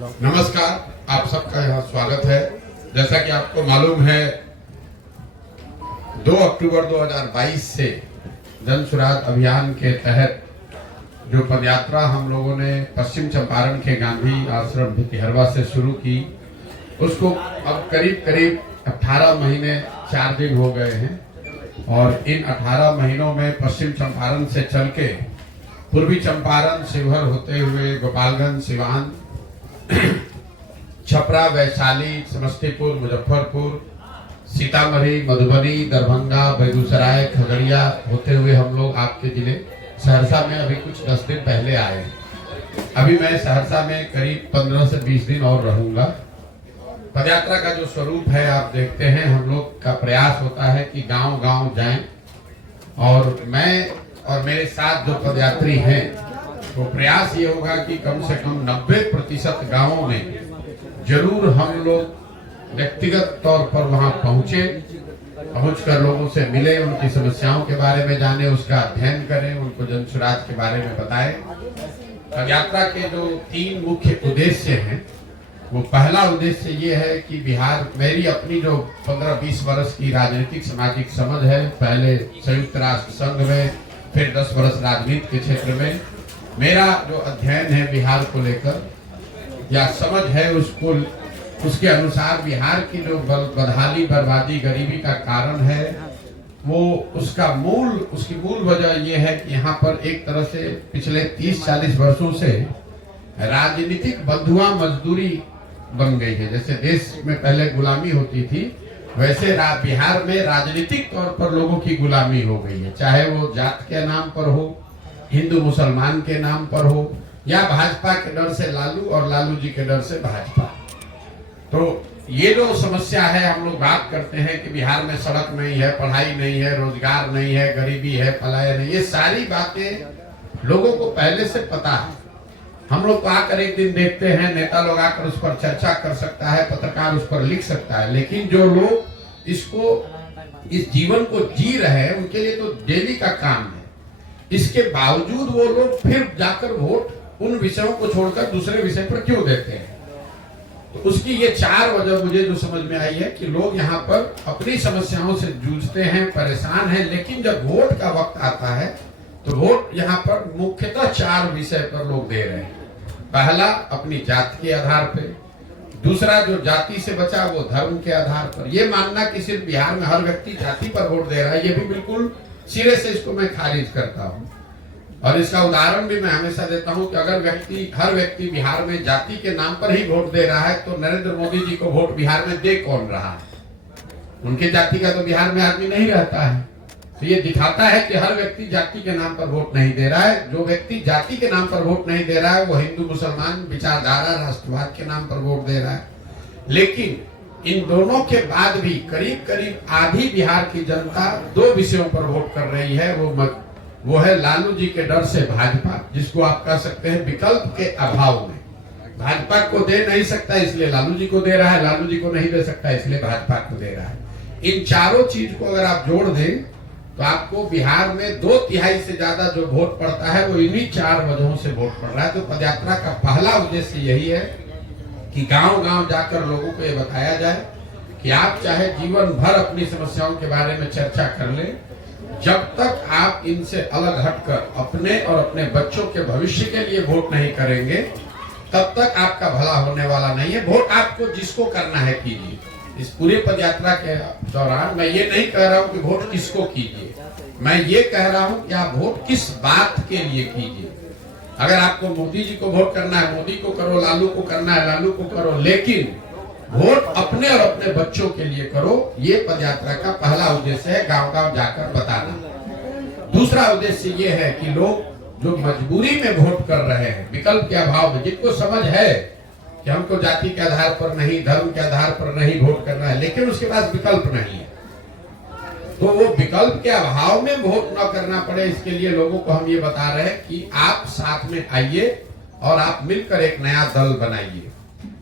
नमस्कार, आप सबका यहाँ स्वागत है। जैसा कि आपको मालूम है, 2 अक्टूबर 2022 से जन सुराज अभियान के तहत जो पदयात्रा हम लोगों ने पश्चिम चंपारण के गांधी आश्रम भितिहरवा से शुरू की, उसको अब करीब करीब 18 महीने 4 दिन हो गए हैं। और इन 18 महीनों में पश्चिम चंपारण से चल के पूर्वी चंपारण, शिवहर होते हुए गोपालगंज, सिवान, छपरा, वैशाली, समस्तीपुर, मुजफ्फरपुर, सीतामढ़ी, मधुबनी, दरभंगा, बेगूसराय, खगड़िया होते हुए हम लोग आपके जिले सहरसा में अभी कुछ 10 दिन पहले आए। अभी मैं सहरसा में करीब 15 से 20 दिन और रहूंगा। पदयात्रा का जो स्वरूप है आप देखते हैं, हम लोग का प्रयास होता है कि गांव-गांव जाएं और मैं और मेरे साथ जो पदयात्री हैं, तो प्रयास ये होगा कि कम से कम 90% गांवों में जरूर हम लोग व्यक्तिगत तौर पर वहां पहुंचकर लोगों से मिले, उनकी समस्याओं के बारे में जाने, उसका अध्ययन करें, उनको जन सुराज के बारे में बताएं। पदयात्रा के जो 3 मुख्य उद्देश्य हैं, वो पहला उद्देश्य ये है कि बिहार, मेरी अपनी जो 15-20 वर्ष की राजनीतिक सामाजिक समझ है, पहले संयुक्त राष्ट्र संघ में, फिर 10 वर्ष राजनीति के क्षेत्र में, मेरा जो अध्ययन है बिहार को लेकर या समझ है, उसके अनुसार बिहार की जो बदहाली, बर्बादी, गरीबी का कारण है, वो उसकी मूल वजह ये है कि यहाँ पर एक तरह से पिछले 30-40 वर्षों से राजनीतिक बंधुआ मजदूरी बन गई है। जैसे देश में पहले गुलामी होती थी, वैसे बिहार में राजनीतिक तौर पर लोगों की गुलामी हो गई है, चाहे वो जात के नाम पर हो, हिंदू मुसलमान के नाम पर हो, या भाजपा के डर से लालू और लालू जी के डर से भाजपा। तो ये जो समस्या है, हम लोग बात करते हैं कि बिहार में सड़क नहीं है, पढ़ाई नहीं है, रोजगार नहीं है, गरीबी है, पलायन नहीं, ये सारी बातें लोगों को पहले से पता है। हम लोग आकर एक दिन देखते हैं, नेता लोग आकर उस पर चर्चा कर सकता है, पत्रकार उस पर लिख सकता है, लेकिन जो लोग इस जीवन को जी रहे हैं, उनके लिए तो डेली का काम है। इसके बावजूद वो लोग फिर जाकर वोट उन विषयों को छोड़कर दूसरे विषय पर क्यों देते हैं? तो उसकी ये 4 वजह मुझे जो समझ में आई है कि लोग यहाँ पर अपनी समस्याओं से जूझते हैं, परेशान हैं, लेकिन जब वोट का वक्त आता है तो वोट यहाँ पर मुख्यतः 4 विषय पर लोग दे रहे हैं। पहला, अपनी जाति के आधार पे। दूसरा, जो जाति से बचा वो धर्म के आधार पर। ये मानना कि सिर्फ बिहार में हर व्यक्ति जाति पर वोट दे रहा है, ये भी बिल्कुल सिरे से इसको मैं खारिज करता हूँ। और इसका उदाहरण भी मैं हमेशा देता हूँ कि अगर हर व्यक्ति बिहार में जाति के नाम पर ही वोट दे रहा है, तो नरेंद्र मोदी जी को वोट बिहार में दे कौन रहा है? उनके जाति का तो बिहार में आदमी नहीं रहता है। तो ये दिखाता है कि हर व्यक्ति जाति के नाम पर वोट नहीं दे रहा है। जो व्यक्ति जाति के नाम पर वोट नहीं दे रहा है, वो हिंदू मुसलमान विचारधारा, राष्ट्रवाद के नाम पर वोट दे रहा है। लेकिन इन दोनों के बाद भी करीब करीब आधी बिहार की जनता 2 विषयों पर वोट कर रही है। वो है लालू जी के डर से भाजपा, जिसको आप कह सकते हैं विकल्प के अभाव में। भाजपा को दे नहीं सकता इसलिए लालू जी को दे रहा है, लालू जी को नहीं दे सकता इसलिए भाजपा को दे रहा है। इन चारों चीज को अगर आप जोड़ दें तो आपको बिहार में 2/3 से ज्यादा जो वोट पड़ता है, वो इन्हीं 4 वजहों से वोट पड़ रहा है। तो पदयात्रा का पहला उद्देश्य यही है कि गांव-गांव जाकर लोगों को ये बताया जाए कि आप चाहे जीवन भर अपनी समस्याओं के बारे में चर्चा कर लें, जब तक आप इनसे अलग हटकर अपने और अपने बच्चों के भविष्य के लिए वोट नहीं करेंगे, तब तक आपका भला होने वाला नहीं है। वोट आपको जिसको करना है कीजिए। इस पूरे पदयात्रा के दौरान मैं ये नहीं कह रहा हूं कि वोट किसको कीजिए, मैं ये कह रहा हूं कि आप वोट किस बात के लिए कीजिए। अगर आपको मोदी जी को वोट करना है, मोदी को करो, लालू को करना है, लालू को करो, लेकिन वोट अपने और अपने बच्चों के लिए करो। ये पदयात्रा का पहला उद्देश्य है, गांव-गांव जाकर बताना। दूसरा उद्देश्य ये है कि लोग जो मजबूरी में वोट कर रहे हैं, विकल्प के अभाव में, जिनको समझ है कि हमको जाति के आधार पर नहीं, धर्म के आधार पर नहीं वोट करना है, लेकिन उसके पास विकल्प नहीं है, तो वो विकल्प के अभाव में वोट न करना पड़े, इसके लिए लोगों को हम ये बता रहे हैं कि आप साथ में आइए और आप मिलकर एक नया दल बनाइए।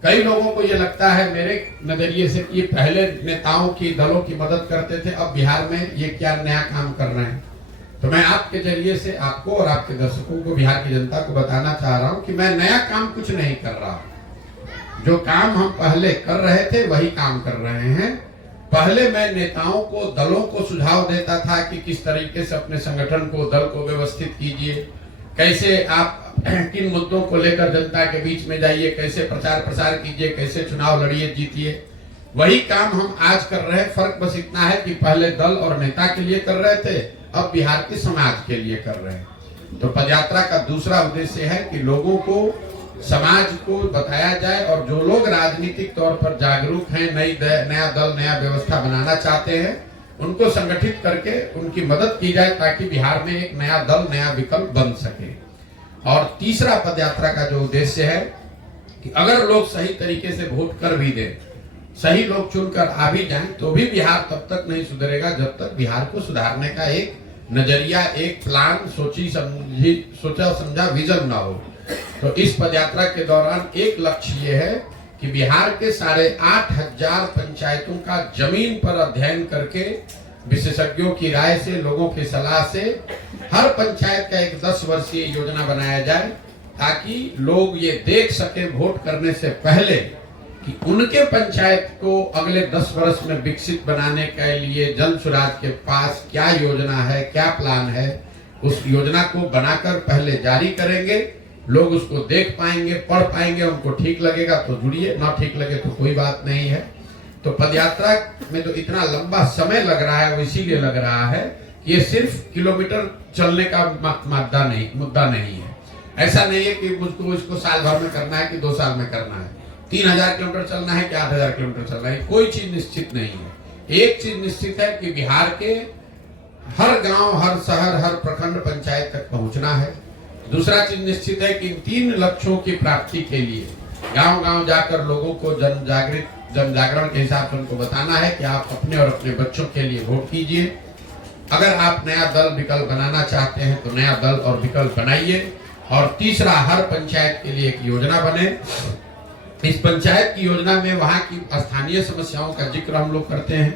कई लोगों को ये लगता है मेरे नजरिए से कि पहले नेताओं की, दलों की मदद करते थे, अब बिहार में ये क्या नया काम कर रहे हैं। तो मैं आपके जरिए से आपको और आपके दर्शकों को, बिहार की जनता को बताना चाह रहा हूं कि मैं नया काम कुछ नहीं कर रहा हूं। जो काम हम पहले कर रहे थे वही काम कर रहे हैं। पहले मैं नेताओं को, दलों को सुझाव देता था कि किस तरीके से अपने संगठन को, दल को व्यवस्थित कीजिए, कैसे आप किन मुद्दों को लेकर जनता के बीच में जाइए, कैसे प्रचार प्रसार कीजिए, कैसे चुनाव लड़िए, जीतिए। वही काम हम आज कर रहे हैं। फर्क बस इतना है कि पहले दल और नेता के लिए कर रहे थे, अब बिहार के समाज के लिए कर रहे हैं। तो पदयात्रा का दूसरा उद्देश्य है कि लोगों को, समाज को बताया जाए, और जो लोग राजनीतिक तौर पर जागरूक हैं, नया दल, नया व्यवस्था बनाना चाहते हैं, उनको संगठित करके उनकी मदद की जाए ताकि बिहार में एक नया दल, नया विकल्प बन सके। और तीसरा पदयात्रा का जो उद्देश्य है कि अगर लोग सही तरीके से वोट कर भी दें, सही लोग चुनकर आ भी जाएं, तो भी बिहार तब तक नहीं सुधरेगा जब तक बिहार को सुधारने का एक नजरिया, एक प्लान, सोचा समझा विजन ना हो। तो इस पदयात्रा के दौरान एक लक्ष्य ये है कि बिहार के 8,500 पंचायतों का जमीन पर अध्ययन करके, विशेषज्ञों की राय से, लोगों की सलाह से हर पंचायत का एक 10 वर्षीय योजना बनाया जाए, ताकि लोग ये देख सके वोट करने से पहले कि उनके पंचायत को अगले 10 वर्ष में विकसित बनाने के लिए जन सुराज के पास क्या योजना है, क्या प्लान है। उस योजना को बनाकर पहले जारी करेंगे, लोग उसको देख पाएंगे, पढ़ पाएंगे, उनको ठीक लगेगा तो जुड़िए, ना ठीक लगे तो कोई बात नहीं है। तो पदयात्रा में जो इतना लंबा समय लग रहा है वो इसीलिए लग रहा है कि ये सिर्फ किलोमीटर चलने का मुद्दा नहीं है। ऐसा नहीं है कि मुझको इसको साल भर में करना है कि 2 साल में करना है, 3000 किलोमीटर चलना है कि 8000 किलोमीटर चलना है, कोई चीज निश्चित नहीं है। एक चीज निश्चित है कि बिहार के हर गांव, हर शहर, हर प्रखंड पंचायत तक पहुंचना है। दूसरा चीज निश्चित है कि इन 3 लक्ष्यों की प्राप्ति के लिए गांव गांव जाकर लोगों को जन जागरण के हिसाब से उनको बताना है कि आप अपने और अपने बच्चों के लिए वोट कीजिए। अगर आप नया दल विकल्प बनाना चाहते हैं तो नया दल और विकल्प बनाइए। और तीसरा, हर पंचायत के लिए एक योजना बने। इस पंचायत की योजना में वहां की स्थानीय समस्याओं का जिक्र हम लोग करते हैं,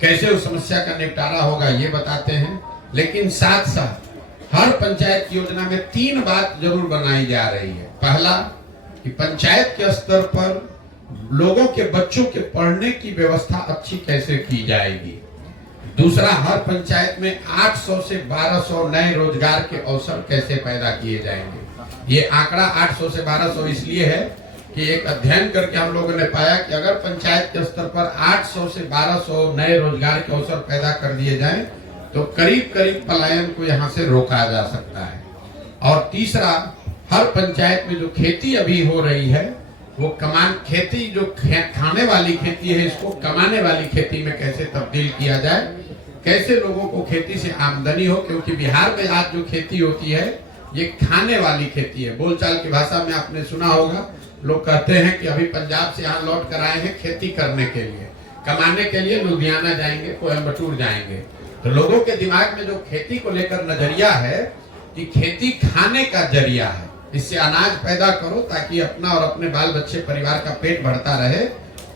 कैसे उस समस्या का निपटारा होगा ये बताते हैं। लेकिन साथ साथ हर पंचायत की योजना में 3 बात जरूर बनाई जा रही है। पहला, कि पंचायत के स्तर पर लोगों के बच्चों के पढ़ने की व्यवस्था अच्छी कैसे की जाएगी। दूसरा, हर पंचायत में 800 से 1200 नए रोजगार के अवसर कैसे पैदा किए जाएंगे। ये आंकड़ा 800 से 1200 इसलिए है कि एक अध्ययन करके हम लोगों ने पाया कि अगर पंचायत के स्तर पर 800 से 1200 नए रोजगार के अवसर पैदा कर दिए जाएं, तो करीब करीब पलायन को यहाँ से रोका जा सकता है। और तीसरा, हर पंचायत में जो खेती अभी हो रही है वो खेती जो खाने वाली खेती है, इसको कमाने वाली खेती में कैसे तब्दील किया जाए, कैसे लोगों को खेती से आमदनी हो। क्योंकि बिहार में आज जो खेती होती है ये खाने वाली खेती है। बोलचाल की भाषा में आपने सुना होगा, लोग कहते हैं कि अभी पंजाब से यहाँ लौट कर आए हैं खेती करने के लिए, कमाने के लिए लुधियाना जाएंगे, कोयम्बटूर जाएंगे। तो लोगों के दिमाग में जो खेती को लेकर नजरिया है कि खेती खाने का जरिया है, इससे अनाज पैदा करो ताकि अपना और अपने बाल बच्चे परिवार का पेट भरता रहे।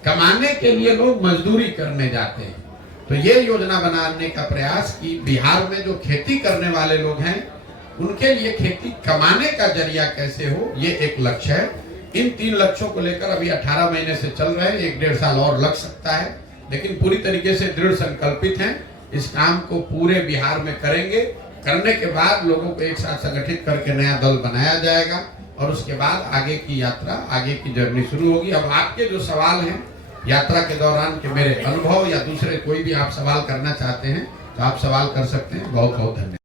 कमाने के लिए लोग मजदूरी करने जाते हैं। तो ये योजना बनाने का प्रयास कि बिहार में जो खेती करने वाले लोग हैं उनके लिए खेती कमाने का जरिया कैसे हो, ये एक लक्ष्य है। इन 3 लक्ष्यों को लेकर अभी 18 महीने से चल रहे हैं, 1-1.5 साल और लग सकता है, लेकिन पूरी तरीके से दृढ़ संकल्पित हैं। इस काम को पूरे बिहार में करेंगे। करने के बाद लोगों को एक साथ संगठित करके नया दल बनाया जाएगा और उसके बाद आगे की यात्रा, आगे की जर्नी शुरू होगी। अब आपके जो सवाल हैं यात्रा के दौरान के मेरे अनुभव या दूसरे कोई भी आप सवाल करना चाहते हैं तो आप सवाल कर सकते हैं। बहुत बहुत धन्यवाद।